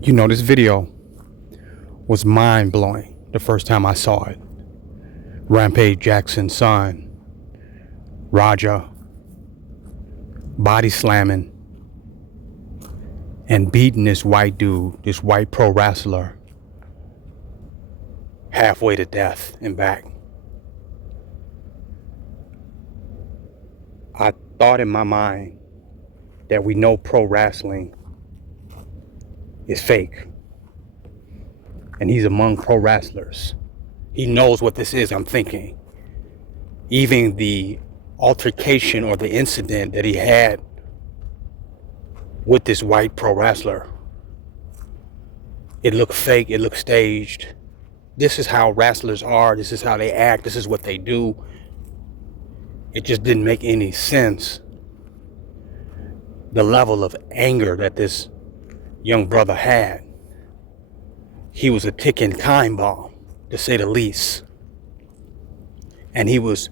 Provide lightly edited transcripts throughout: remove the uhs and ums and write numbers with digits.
You know, this video was mind-blowing the first time I saw it. Rampage Jackson's son, Raja, body slamming and beating this white dude, this white pro wrestler, halfway to death and back. I thought in my mind that we know pro wrestling is fake. And he's among pro wrestlers. He knows what this is, I'm thinking. Even the altercation or the incident that he had with this white pro wrestler, it looked fake, it looked staged. This is how wrestlers are, this is how they act, this is what they do. It just didn't make any sense. The level of anger that this young brother had. He was a ticking time bomb, to say the least. And he was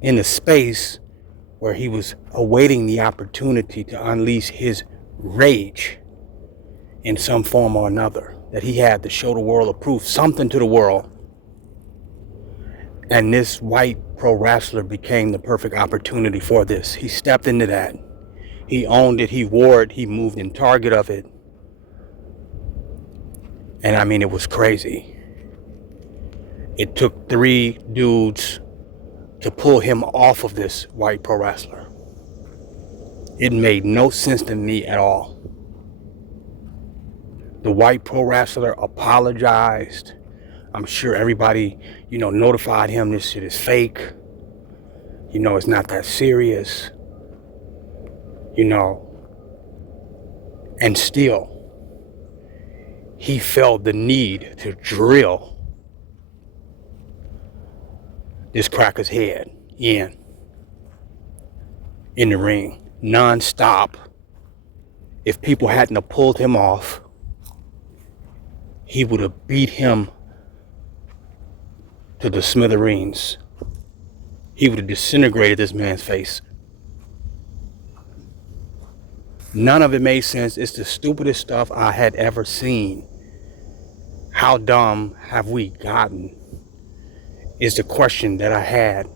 in a space where he was awaiting the opportunity to unleash his rage in some form or another, that he had to show the world or prove something to the world. And this white pro wrestler became the perfect opportunity for this. He stepped into that. He owned it, he wore it, he moved in target of it. And I mean, it was crazy. It took 3 dudes to pull him off of this white pro wrestler. It made no sense to me at all. The white pro wrestler apologized. I'm sure everybody, notified him this shit is fake. It's not that serious. And still, he felt the need to drill this cracker's head in the ring, non-stop. If people hadn't have pulled him off, he would have beat him to the smithereens. He would have disintegrated this man's face. None of it made sense. It's the stupidest stuff I had ever seen. How dumb have we gotten is the question that I had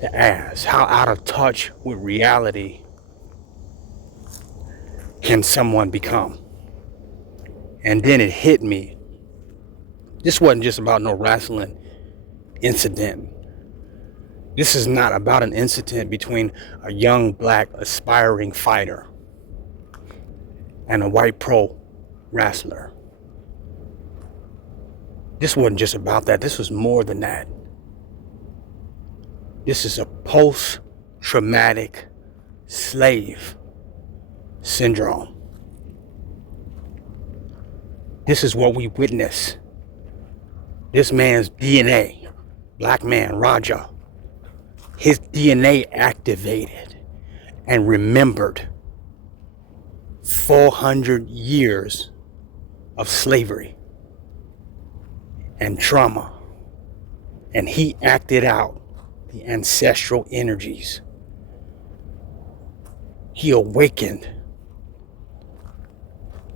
to ask. How out of touch with reality can someone become? And then it hit me. This wasn't just about no wrestling incident. This is not about an incident between a young black aspiring fighter and a white pro wrestler. This wasn't just about that. This was more than that. This is a post-traumatic slave syndrome. This is what we witness. This man's DNA, black man, Raja, his DNA activated and remembered 400 years of slavery and trauma, and he acted out the ancestral energies. He awakened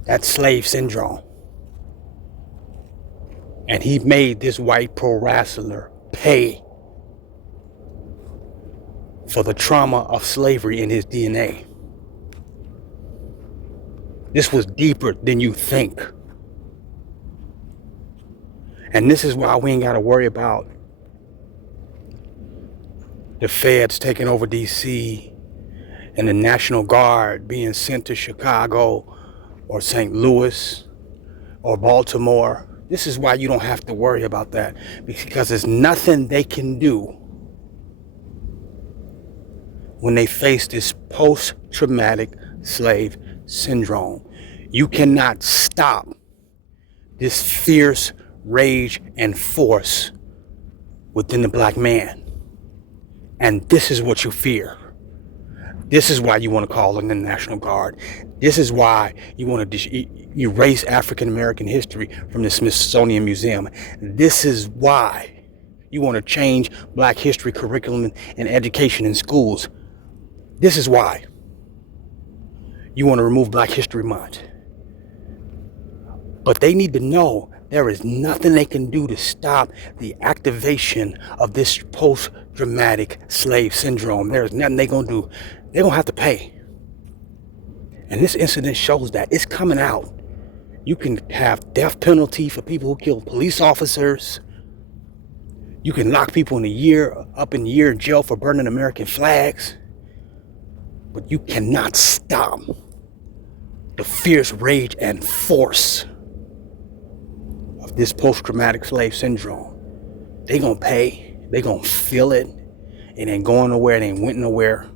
that slave syndrome, and he made this white pro wrestler pay for the trauma of slavery in his DNA. This was deeper than you think. And this is why we ain't got to worry about the feds taking over DC and the National Guard being sent to Chicago or St. Louis or Baltimore. This is why you don't have to worry about that, because there's nothing they can do when they face this post-traumatic slave syndrome. You cannot stop this fierce rage and force within the black man. And this is what you fear. This is why you want to call in the National Guard. This is why you want to erase African American history from the Smithsonian Museum. This is why you want to change black history curriculum and education in schools. This is why you want to remove Black History Month. But they need to know there is nothing they can do to stop the activation of this post-traumatic slave syndrome. There's nothing they're going to do. They're going to have to pay. And this incident shows that it's coming out. You can have death penalty for people who kill police officers. You can lock people in a year in jail for burning American flags. But you cannot stop the fierce rage and force of this post-traumatic slave syndrome. They gonna pay. They gonna feel it. It ain't going nowhere. It ain't went nowhere.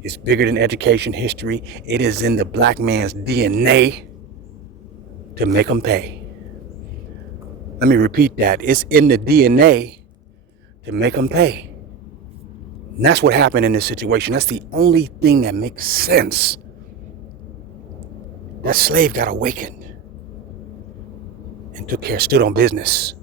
It's bigger than education history. It is in the black man's DNA to make them pay. Let me repeat that. It's in the DNA to make them pay. And that's what happened in this situation. That's the only thing that makes sense. That slave got awakened and stood on business.